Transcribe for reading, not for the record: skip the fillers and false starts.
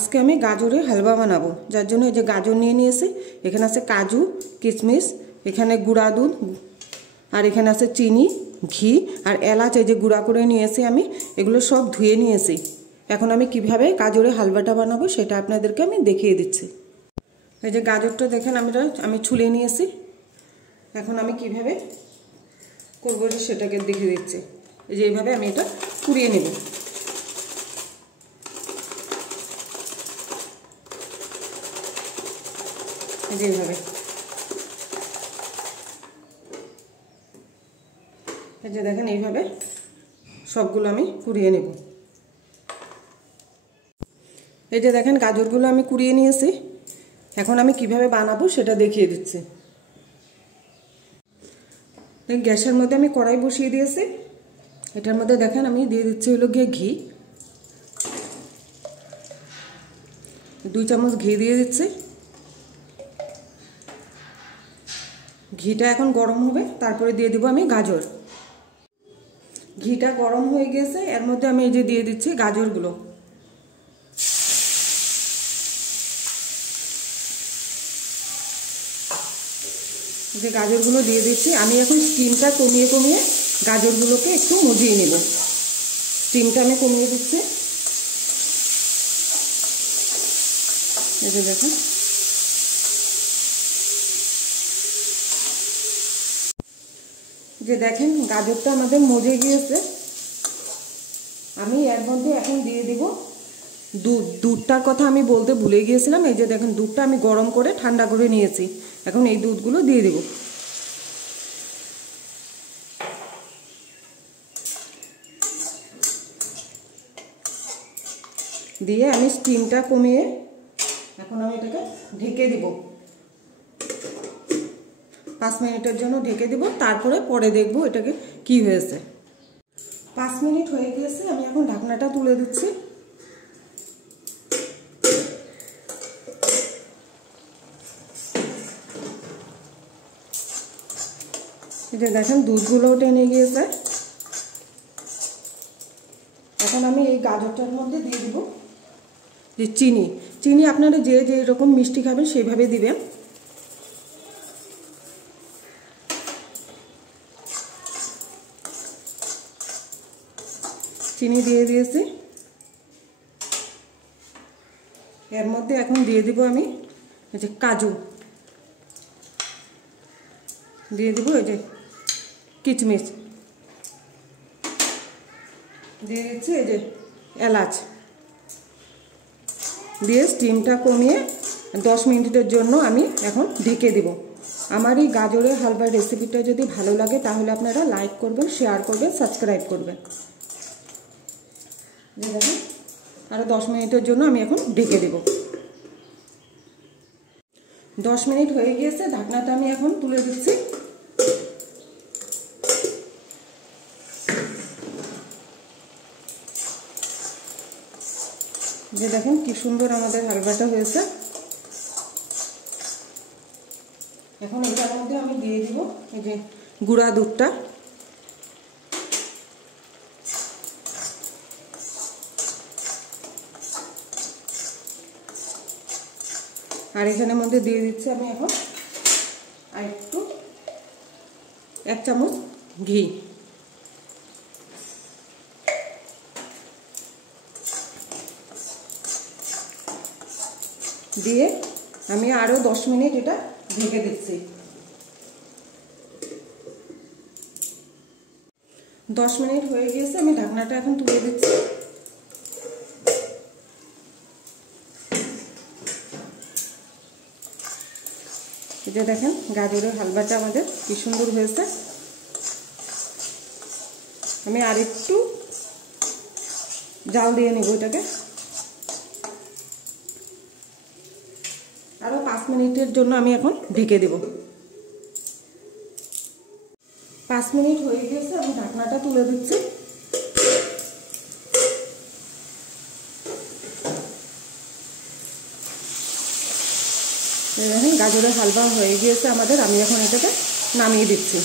আজকে আমি গাজরের হালুয়া বানাবো, যার জন্য এই যে গাজর নিয়ে নিয়েছি। এখানে আছে কাজু, কিশমিশ, এখানে গুঁড়া দুধ, আর এখানে আছে চিনি, ঘি আর এলাচ এই যে গুঁড়া করে নিয়েছি আমি। এগুলো সব ধুয়ে নিয়েছি। এখন আমি কিভাবে গাজরের হালুয়াটা বানাবো সেটা আপনাদেরকে আমি দেখিয়ে দিচ্ছি। এই যে গাজরটা দেখেন আমি ছুলে নিয়েছি। এখন আমি কিভাবে করবো সেটাকে দেখিয়ে দিচ্ছি। এই যে এইভাবে আমি এটা কুড়িয়ে নেব। এই যে এইভাবে, এই যে দেখেন এইভাবে সবগুলো আমি কুড়িয়ে নেব। এই যে দেখেন গাজরগুলো আমি কুড়িয়ে নিয়েছি। এখন আমি কিভাবে বানাবো সেটা দেখিয়ে দিচ্ছি। গ্যাসের মধ্যে আমি কড়াই বসিয়ে দিয়েছি। এটার মধ্যে দেখেন আমি দিয়ে দিচ্ছি হলো গিয়ে ঘি। 2 চামচ ঘি দিয়ে দিচ্ছি। ঘিটা এখন গরম হবে, তারপরে দিয়ে দিব আমি গাজর। ঘিটা গরম হয়ে গেছে, এর মধ্যে আমি এই যে দিয়ে দিচ্ছি গাজরগুলো। যে গাজরগুলো দিয়ে দিচ্ছি, আমি এখন স্টিমটা কমিয়ে কমিয়ে গাজরগুলোকে একটু মজিয়ে নেব। স্টিমটা আমি কমিয়ে দিচ্ছি। এই যে দেখুন, যে দেখেন গাজরটা আমাদের মজে গিয়েছে। আমি এর মধ্যে এখন দিয়ে দিব দুধ। দুধটার কথা আমি বলতে ভুলে গিয়েছিলাম। এই যে দেখেন দুধটা আমি গরম করে ঠান্ডা করে নিয়েছি। এখন এই দুধগুলো দিয়ে দেব। দিয়ে আমি স্টিমটা কমিয়ে এখন আমি এটাকে ঢেকে দিব। 5 মিনিটের জন্য ঢেকে দিব, তারপরে পরে দেখব এটাকে কি হয়েছে। 5 মিনিট হয়ে গিয়েছে, আমি এখন ঢাকনাটা তুলে দিচ্ছি। এই যে দেখেন দুধগুলোও টেনে গিয়েছে। এখন আমি এই গাজরটার মধ্যে দিয়ে দিব যে চিনি। চিনি আপনারা যে যেরকম মিষ্টি খাবেন সেইভাবে দিবেন। চিনি দিয়ে দিয়েছি। এর মধ্যে এখন দিয়ে দিব আমি এই যে কাজু, দিয়ে দিব এই যে কিশমিশ, দিয়ে দিচ্ছি এই যে এলাচ। দিয়ে স্টিমটা কমিয়ে 10 মিনিটের জন্য আমি এখন ঢেকে দেব। আমার এই গাজরের হালুয়ার রেসিপিটা যদি ভালো লাগে তাহলে আপনারা লাইক করবেন, শেয়ার করবেন, সাবস্ক্রাইব করবেন। দেখুন আরও 10 মিনিটের জন্য আমি এখন ঢেকে দেব। 10 মিনিট হয়ে গিয়েছে, ঢাকনাটা আমি এখন তুলে দিচ্ছি। যে দেখেন কি সুন্দর আমাদের হালুয়াটা হয়েছে। এখন এটার মধ্যে আমি দিয়ে দিব এই যে গুঁড়া দুধটা। আর এখানের মধ্যে দিয়ে দিচ্ছি আমি এখন আর একটু 1 চামচ ঘি। দিয়ে আমি আরও 10 মিনিট এটা ঢেকে দিচ্ছি। 10 মিনিট হয়ে গিয়েছে, আমি ঢাকনাটা এখন তুলে দিচ্ছি। এই যে দেখেন গাজরের হালুয়াটা আমাদের কি সুন্দর হয়েছে। আমি আরেকটু জাল দিয়ে নেব এটাকে। আরও 5 মিনিটের জন্য আমি এখন ঢেকে দেব। 5 মিনিট হয়ে গেছে, আমি ঢাকনাটা তুলে দিচ্ছি। দেখেন গাজরের হালুয়া হয়ে গিয়েছে আমাদের। আমি এখন এটাকে নামিয়ে দিচ্ছি।